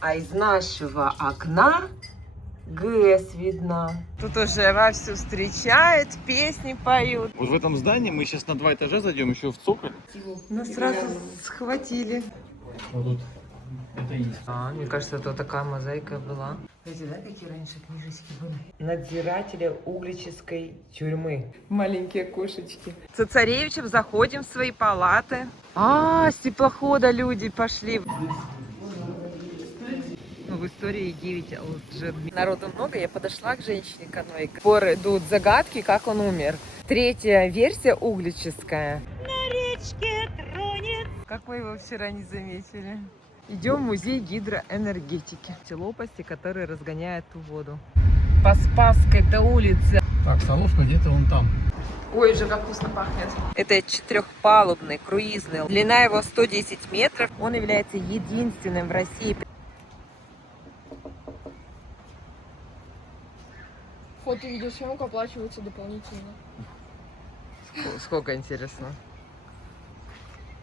А из нашего окна ГЭС видно. Тут уже вовсю встречают, песни поют. Вот в этом здании мы сейчас на 2 этажа зайдем, еще в цоколь. Нас сразу схватили. Вот тут это и есть. Мне кажется, это такая мозаика была. Знаете, да, какие раньше книжечки были? Надзирателя углической тюрьмы. Маленькие кошечки. С царевичем заходим в свои палаты. С теплохода люди пошли. В истории 9 лжец. Народу много, я подошла к женщине каной. Споры идут, загадки, как он умер. Третья версия углическая. На речке тронет. Как мы его вчера не заметили. Идем в музей гидроэнергетики. Те лопасти, которые разгоняют ту воду. По Спасской-то улице. Так, столовка где-то вон там. Ой, уже как вкусно пахнет. Это четырехпалубный, круизный. Длина его 110 метров. Он является единственным в России. Фото и видеосъемка оплачиваются дополнительно. Сколько интересно?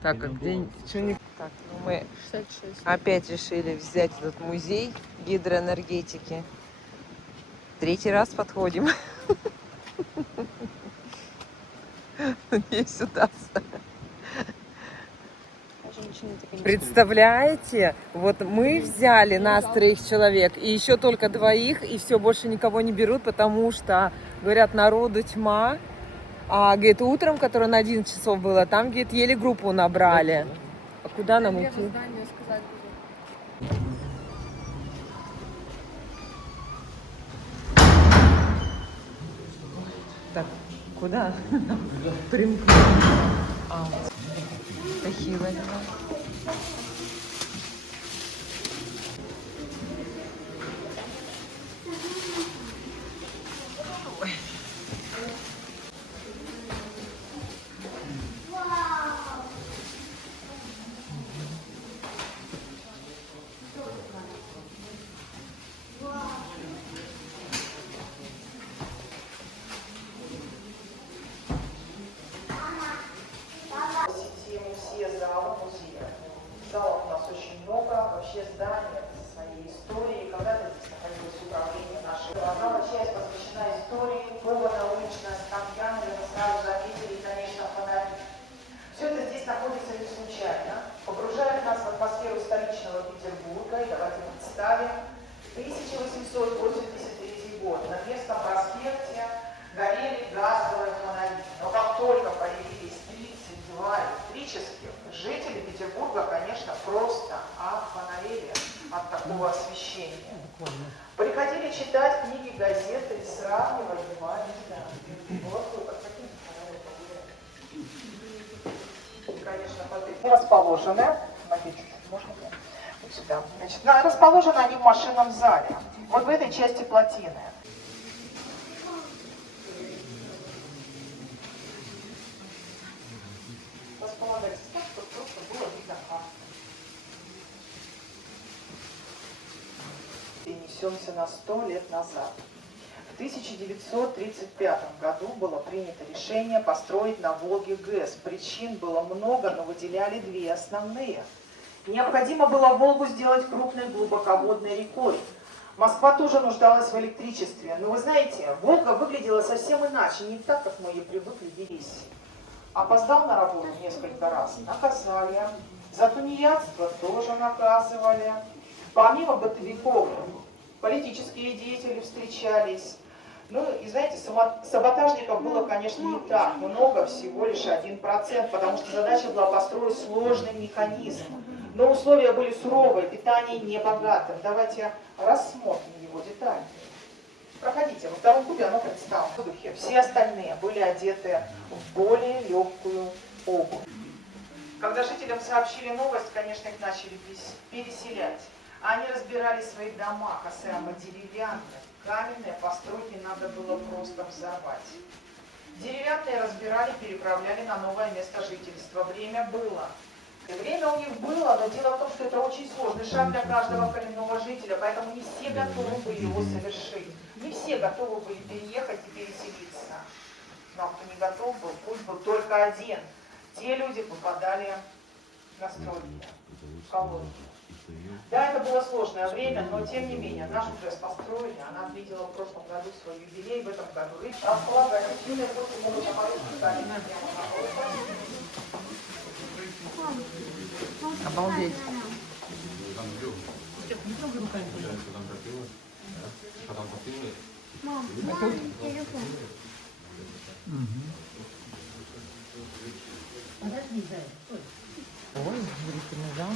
Так, а где... Что не... Так, мы 66. опять решили взять этот музей гидроэнергетики. 3-й раз подходим. Надеюсь, удастся. Представляете? Вот мы взяли нас 3 человек, и еще только 2, и все, больше никого не берут, потому что, говорят, народу тьма. А, говорит, утром, которое на 11 часов было, там, говорит, еле группу набрали. А куда нам идти? Так, куда? Примкнуть. Красиво. Все залы музея. Залов у нас очень много, вообще здание со своей историей. Когда-то здесь находилось управление нашей. Зала часть посвящена истории, выбрана уличная скамья, вы сразу заметили, и, конечно, фонари. Все это здесь находится не случайно, погружает нас в атмосферу столичного Петербурга. И давайте представим 1883 год. На Невском проспекте горели газовые фонари. Но как только появились 32 электрических, жители Петербурга, конечно, просто офонарели от такого освещения. Приходили читать книги, газеты и сравнивать два вида. Конечно, расположены, можно вот сюда. Значит, расположены они в машинном зале, вот в этой части плотины. Располагается так, чтобы просто было видно как. Перенесемся на 100 лет назад. В 1935 году было принято решение построить на Волге ГЭС. Причин было много, но выделяли 2 основные. Необходимо было Волгу сделать крупной глубоководной рекой. Москва тоже нуждалась в электричестве. Но вы знаете, Волга выглядела совсем иначе, не так, как мы ее привыкли видеть. Опоздал на работу несколько раз, наказали. За тунеядство тоже наказывали. Помимо бытовиков, политические деятели встречались. Ну и знаете, саботажников было, конечно, не так много, всего лишь 1%, потому что задача была построить сложный механизм. Но условия были суровые, питание небогатым. Давайте рассмотрим его детально. Проходите, во втором кубе оно представлено в воздухе. Все остальные были одеты в более легкую обувь. Когда жителям сообщили новость, конечно, их начали переселять. Они разбирали свои дома, касаемо деревянных. Каменные постройки надо было просто взорвать. Деревянные разбирали, переправляли на новое место жительства. Время было. Время у них было, но дело в том, что это очень сложный шаг для каждого коренного жителя, поэтому не все готовы были его совершить. Не все готовы были переехать и переселиться. Но кто не готов был, путь был только один. Те люди попадали на стройки, в колонии. Да, это было сложное время, но тем не менее, нашу ЖЭС построили, она отметила в прошлом году свой юбилей, в этом году. И располагались, юные гости могут на хорошем стать. Обалдеть. Мам, телефон. Ой, зрительный зал.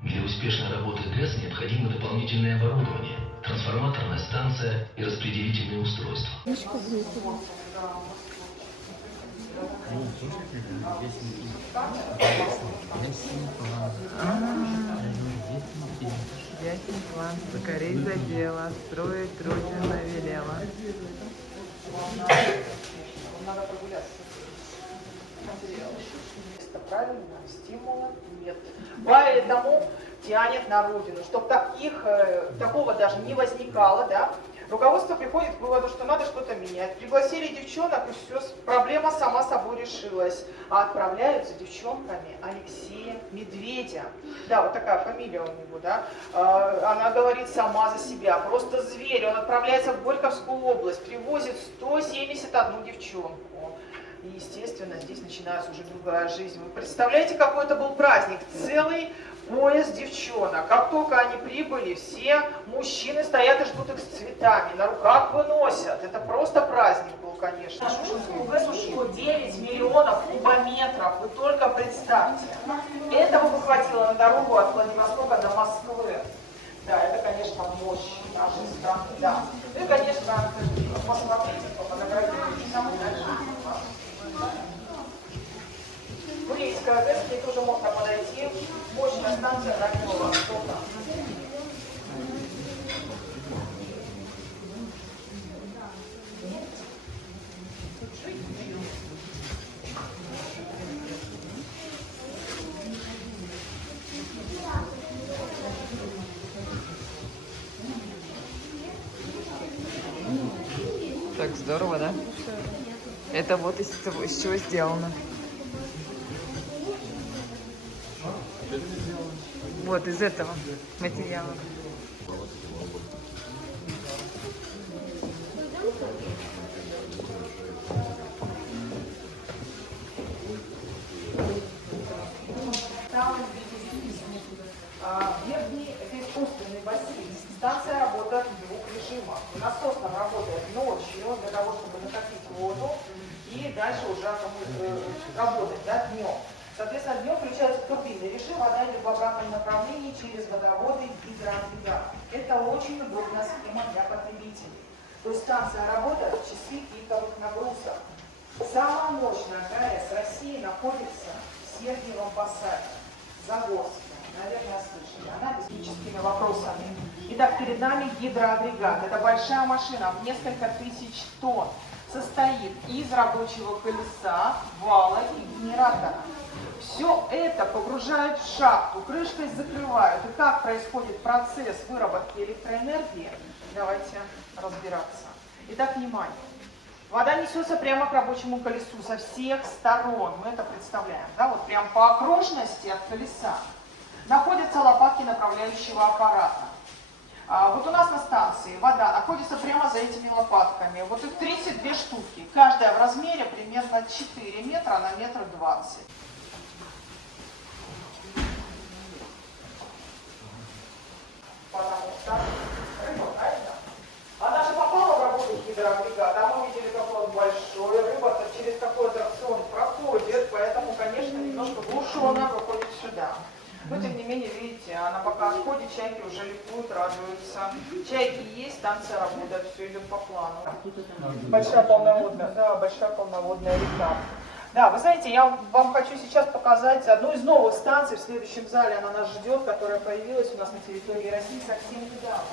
Для успешной работы ГЭС необходимо дополнительное оборудование, трансформаторная станция и распределительные устройства. Ясный план, покорей за дело, строить Родина велела. Надо прогуляться. Это правильно, стимула нет. Поэтому тянет на родину. Чтобы такого даже не возникало, да, руководство приходит к выводу, что надо что-то менять. Пригласили девчонок, и все, проблема сама собой решилась. А отправляют за девчонками Алексея Медведя. Да, вот такая фамилия у него, да. Она говорит сама за себя. Просто зверь. Он отправляется в Горьковскую область, привозит 171 девчонку. И, естественно, здесь начинается уже другая жизнь. Вы представляете, какой это был праздник? Целый поезд девчонок. Как только они прибыли, все мужчины стоят и ждут их с цветами, на руках выносят. Это просто праздник был, конечно. Нашу Шушинскую ГЭС ушло 9 миллионов кубометров. Вы только представьте. Этого бы хватило на дорогу от Владивостока до Москвы. Да, это, конечно, мощь нашей страны. Да. Ну и, конечно, посмотрите, пофотографируйте самый дальше. Курейская ГЭС, к ней тоже можно подойти. Мощная станция Дальнего Востока. Так здорово, да? Это вот из чего сделано. Вот из этого материала. Верхний искусственный бассейн. Станция работает в двух режимах. Насос там работает ночью для того, чтобы накопить воду, и дальше уже работать, да, днем. Соответственно, днем включается турбинный режим, вода идет в обратном направлении через водоводы гидроагрегат. Это очень удобная схема для потребителей. То есть станция работает в часы пиковых нагрузок. Самая мощная ГАЭС России находится в Сергиевом Посаде, Загорске. Наверное, слышали. Она техническими вопросами. Итак, перед нами гидроагрегат. Это большая машина в несколько тысяч тонн. Состоит из рабочего колеса, вала и генератора. Все это погружают в шахту, крышкой закрывают. И как происходит процесс выработки электроэнергии, давайте разбираться. Итак, внимание. Вода несется прямо к рабочему колесу со всех сторон. Мы это представляем. Да? Вот прям по окружности от колеса находятся лопатки направляющего аппарата. Вот у нас на станции вода находится прямо за этими лопатками. Вот их 32 штуки. Каждая в размере примерно 4 метра на метр 20. Потому что рыба, правильно? Она же попала в работу гидроагрегата, а мы видели, какой он большой. Рыба-то через какой-то рацион проходит, поэтому, конечно, немножко глушеная выходит сюда. Но, тем не менее, видите, она пока отходит, чайки уже ликуют, радуются. Чайки есть, станция работает, все идет по плану. Большая полноводная, да, большая полноводная река. Да, вы знаете, я вам хочу сейчас показать одну из новых станций в следующем зале. Она нас ждет, которая появилась у нас на территории России совсем недавно.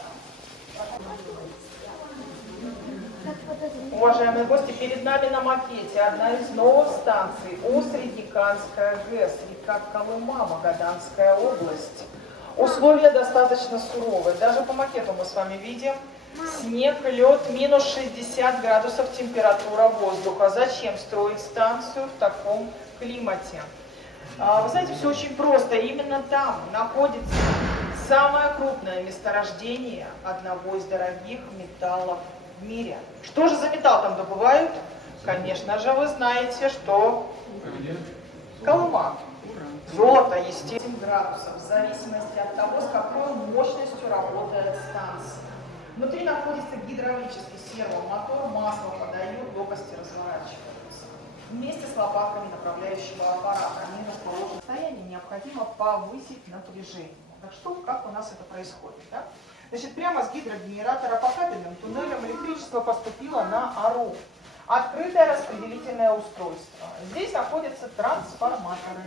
Уважаемые гости, перед нами на макете одна из новых станций Усть-Редиканская ГЭС, река Колыма, Магаданская область. Условия достаточно суровые. Даже по макету мы с вами видим снег, лед, минус 60 градусов температура воздуха. Зачем строить станцию в таком климате? Вы знаете, все очень просто. Именно там находится самое крупное месторождение одного из дорогих металлов в мире. Что же за металл там добывают? Конечно же, вы знаете, что Колыма. Золото, естественно, градусов, в зависимости от того, с какой мощностью работает станция. Внутри находится гидравлический сервомотор, масло подают, лопасти разворачиваются. Вместе с лопатками направляющего аппарата. Они в положенном состоянии необходимо повысить напряжение. Так что, как у нас это происходит? Да? Значит, прямо с гидрогенератора по кабельным туннелям электричество поступило на АРУ. Открытое распределительное устройство. Здесь находятся трансформаторы.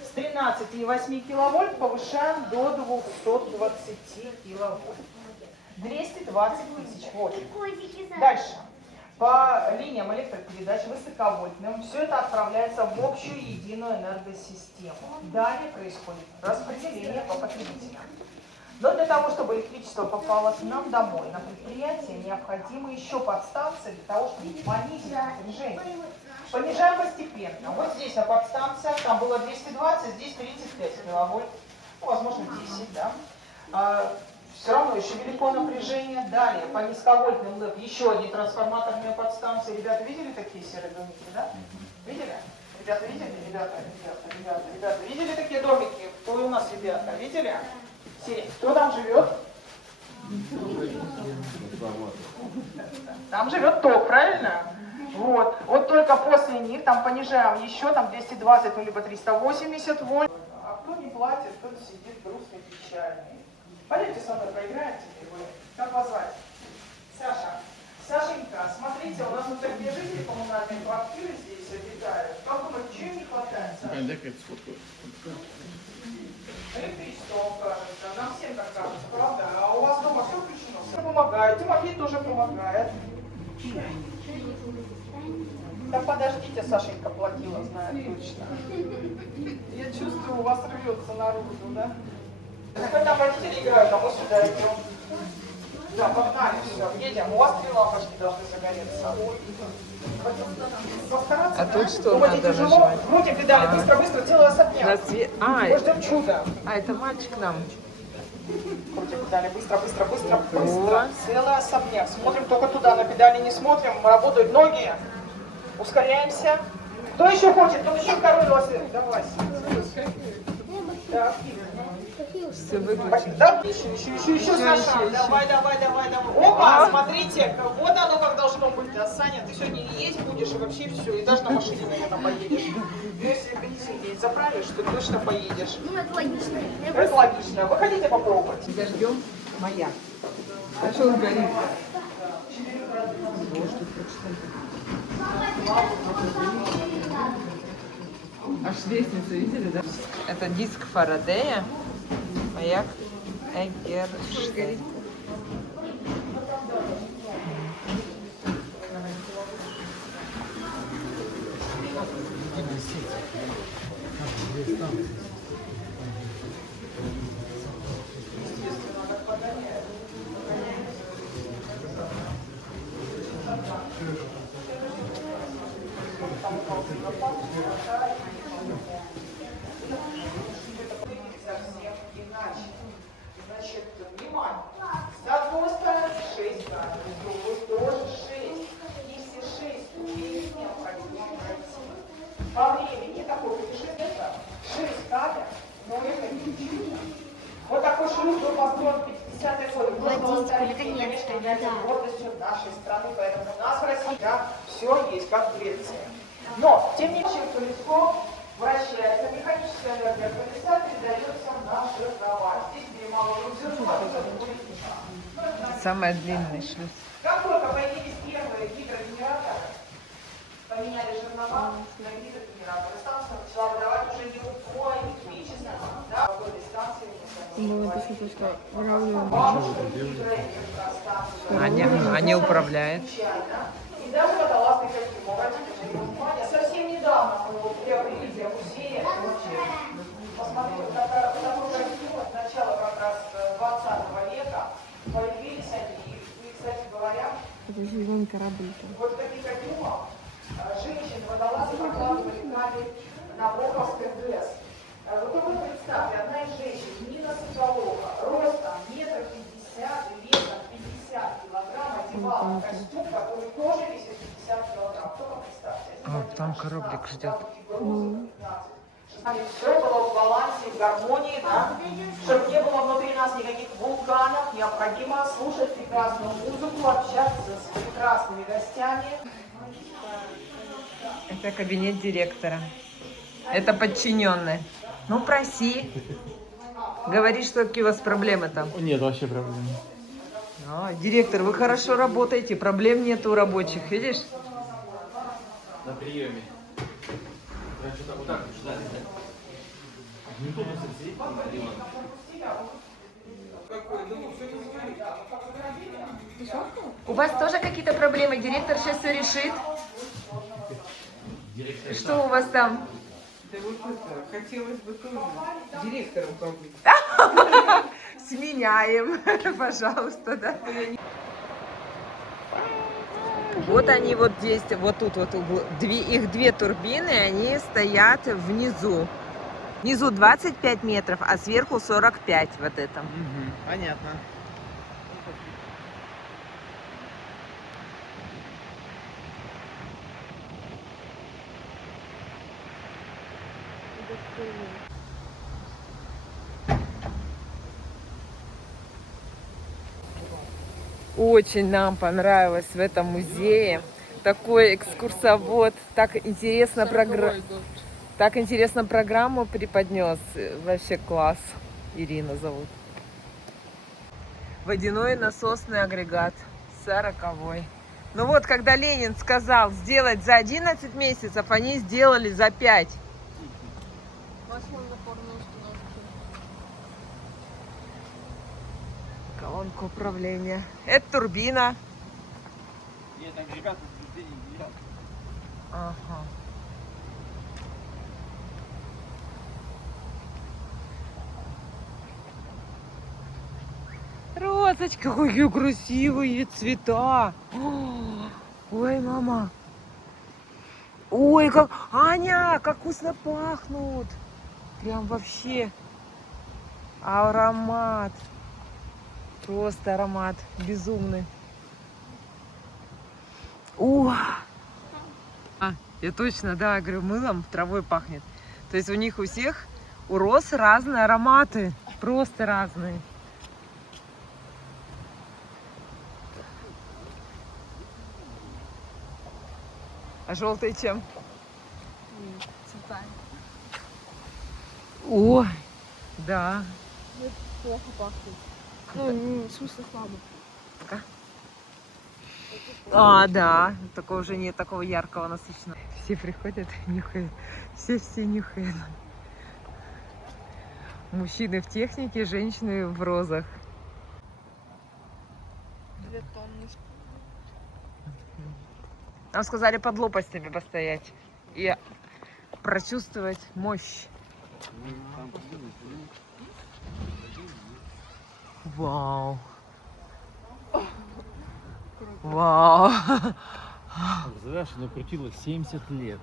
С 13,8 киловольт повышаем до 220 киловольт. 220 тысяч вольт. Дальше. По линиям электропередач высоковольтным все это отправляется в общую единую энергосистему. Далее происходит распределение по потребителям. Но для того, чтобы электричество попало к нам домой, на предприятие, необходимы еще подстанции для того, чтобы понизить напряжение. Понижаем постепенно. Вот здесь на подстанциях, там было 220, здесь 35 киловольт, ну, возможно 10, да. Все равно еще велико напряжение. Далее по низковольтным ЛЭП еще одни трансформаторные подстанции. Ребята видели такие серые домики, да? Видели? Ребята видели? Ребята видели такие домики? Кто у нас, ребята? Видели? Кто там живет? Там живет ток, правильно? Вот. Вот только после них там понижаем еще там 220, ну либо 380 вольт. А кто не платит, тот сидит грустный, печальный. Пойдемте со мной поиграете. Как вас звать? Саша. Сашенька, смотрите, у нас тут такие жители коммунальной квартиры здесь обитают. Как думаете, чего им не хватает, Саша? Электричество, вам кажется, нам всем так кажется, правда? А у вас дома все включено? Все помогает, Тимофей тоже помогает. Да подождите, Сашенька платила, знает точно. Я чувствую, у вас рвется наружу, да? Хоть там родители играют, а мы сюда идем. Да, погнали, все, едем. У вас 3 лампочки должны загореться. Постараться, А да? тут что Думаете, надо тяжело? нажимать? Крутим педали, быстро-быстро, целый особняк. Мы ждем чуда. А, это мальчик нам. Крутим педали, быстро. Целый особняк. Смотрим только туда, на педали не смотрим. Работают ноги. Ускоряемся. Кто еще хочет? Кто еще второй велосипед? Давай. Так. Все выключено. Да? Еще, Саша. Давай. Опа, смотрите, вот оно как должно быть. Да, Саня, ты сегодня и есть будешь, и вообще все. И даже на машине, наверное, поедешь. Ну, если бензин здесь заправишь, то точно поедешь. Ну, это логично. Это логично. Вы хотите попробовать? Зажгем маяк. А что он горит? Аж лестницу видели, да? Это диск Фарадея. Маяк Эгерштейн. Совсем иначе. Значит, внимание. С одной стороны 6 капель, с другой тоже 6. И все 6 ступеней необходимо пройти. По времени такой путешествия 6 капель, но это не чудо. Вот такой шлюз был построен в 50-е годы. Прошлого столетия, конечно, является гордостью нашей страны, поэтому у нас в России все есть, как в Греции. Но, тем не менее, колесо вращается, механическая энергия колеса передается на жернова. Здесь где мало Самый длинный шлюз. Как только появились первые гидрогенераторы, поменяли жернова на гидрогенераторы, станция начала выдавать уже не рукой, электричество, да, в этой станции Было написано, что выравниваем. Аня управляет. И даже водолазный костюм. Обратите внимание, совсем недавно мы его приобрели для музея. Посмотрите, такой костюм от начала как раз 20 века. Появились они. И, кстати говоря, Это зеленый корабль. вот в таких костюмах женщины-водолазы прокладывали кабель на Волховской ГЭС. Вот вы представьте, одна из женщин, Нина Соколова, ростом 1,50 м и весом 50 килограмм, одевала костюм, который тоже весит 50 килограмм. Только представьте. Там кораблик ждет. Все было в балансе, в гармонии, да? Чтобы не было внутри нас никаких вулканов, необходимо слушать прекрасную музыку, общаться с прекрасными гостями. Это кабинет директора. Это подчиненный. Ну, проси. Говори, что какие у вас проблемы там. Нет, вообще проблем. Директор, вы хорошо работаете, проблем нет у рабочих, видишь? На приеме. Вот так ждали, да? У вас тоже какие-то проблемы? Директор сейчас все решит. Что у вас там? Да вот это, хотелось бы тоже директором побыть. Сменяем, пожалуйста, да. Вот они вот здесь, вот тут вот их две турбины, они стоят внизу. Внизу 25 метров, а сверху 45 вот этом. Понятно. Очень нам понравилось в этом музее. Такой экскурсовод, так интересно программу преподнес. Вообще класс. Ирина зовут. Водяной насосный агрегат 40-й. Ну вот, когда Ленин сказал сделать за 11 месяцев, они сделали за 5. Маслонапорные установки. Колонка управления. Это турбина. Нет, агрегат генератор. Ага. Розочка, какие красивые цвета. Ой, мама. Ой, как... Аня, как вкусно пахнут. Прям вообще аромат. Просто аромат безумный. О! Я точно, да, говорю, мылом, травой пахнет. То есть у них у всех, у роз разные ароматы. Просто разные. А желтый чем? Цветами. Ой, да. Ну, плохо пахнет. Ну, в смысле слабо. А, да. Такого уже нет, такого яркого, насыщенного. Все приходят, нюхают. Все нюхают. Мужчины в технике, женщины в розах. 2 тонны. Нам сказали под лопастями постоять и прочувствовать мощь. Вау. Вау. Знаешь, она крутила 70 лет.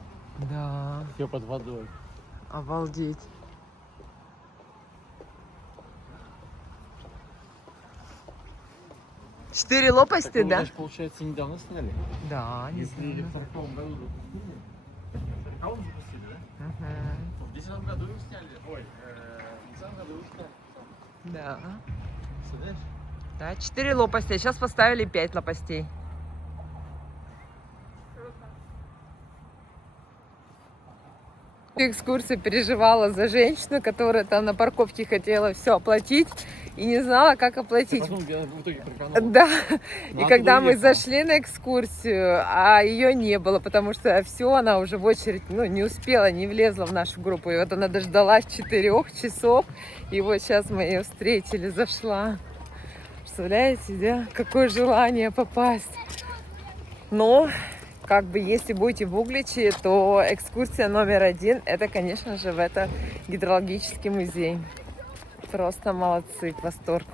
Да. Все под водой. Обалдеть. Четыре лопасти, Так, да? значит, получается, недавно сняли. Да, не Если знаю. в 40-м году запустили. В 40-м запустили, да? Угу. В 10-м году их сняли. Ой, в 10-м году их сняли. Да. Представляешь? Да, 4 лопасти. Сейчас поставили 5 лопастей. Экскурсия переживала за женщину, которая там на парковке хотела все оплатить. и не знала, как оплатить. Потом я в итоге приканула. Да, Ну, и а когда куда мы ехала? зашли на экскурсию, а ее не было, потому что все, она уже в очередь, ну, не успела, не влезла в нашу группу. И вот она дождалась 4 часов, и вот сейчас мы ее встретили, зашла. Представляете, да? Какое желание попасть. Но, как бы, если будете в Угличе, то экскурсия номер 1, это, конечно же, в этот гидрологический музей. Просто молодцы, восторг.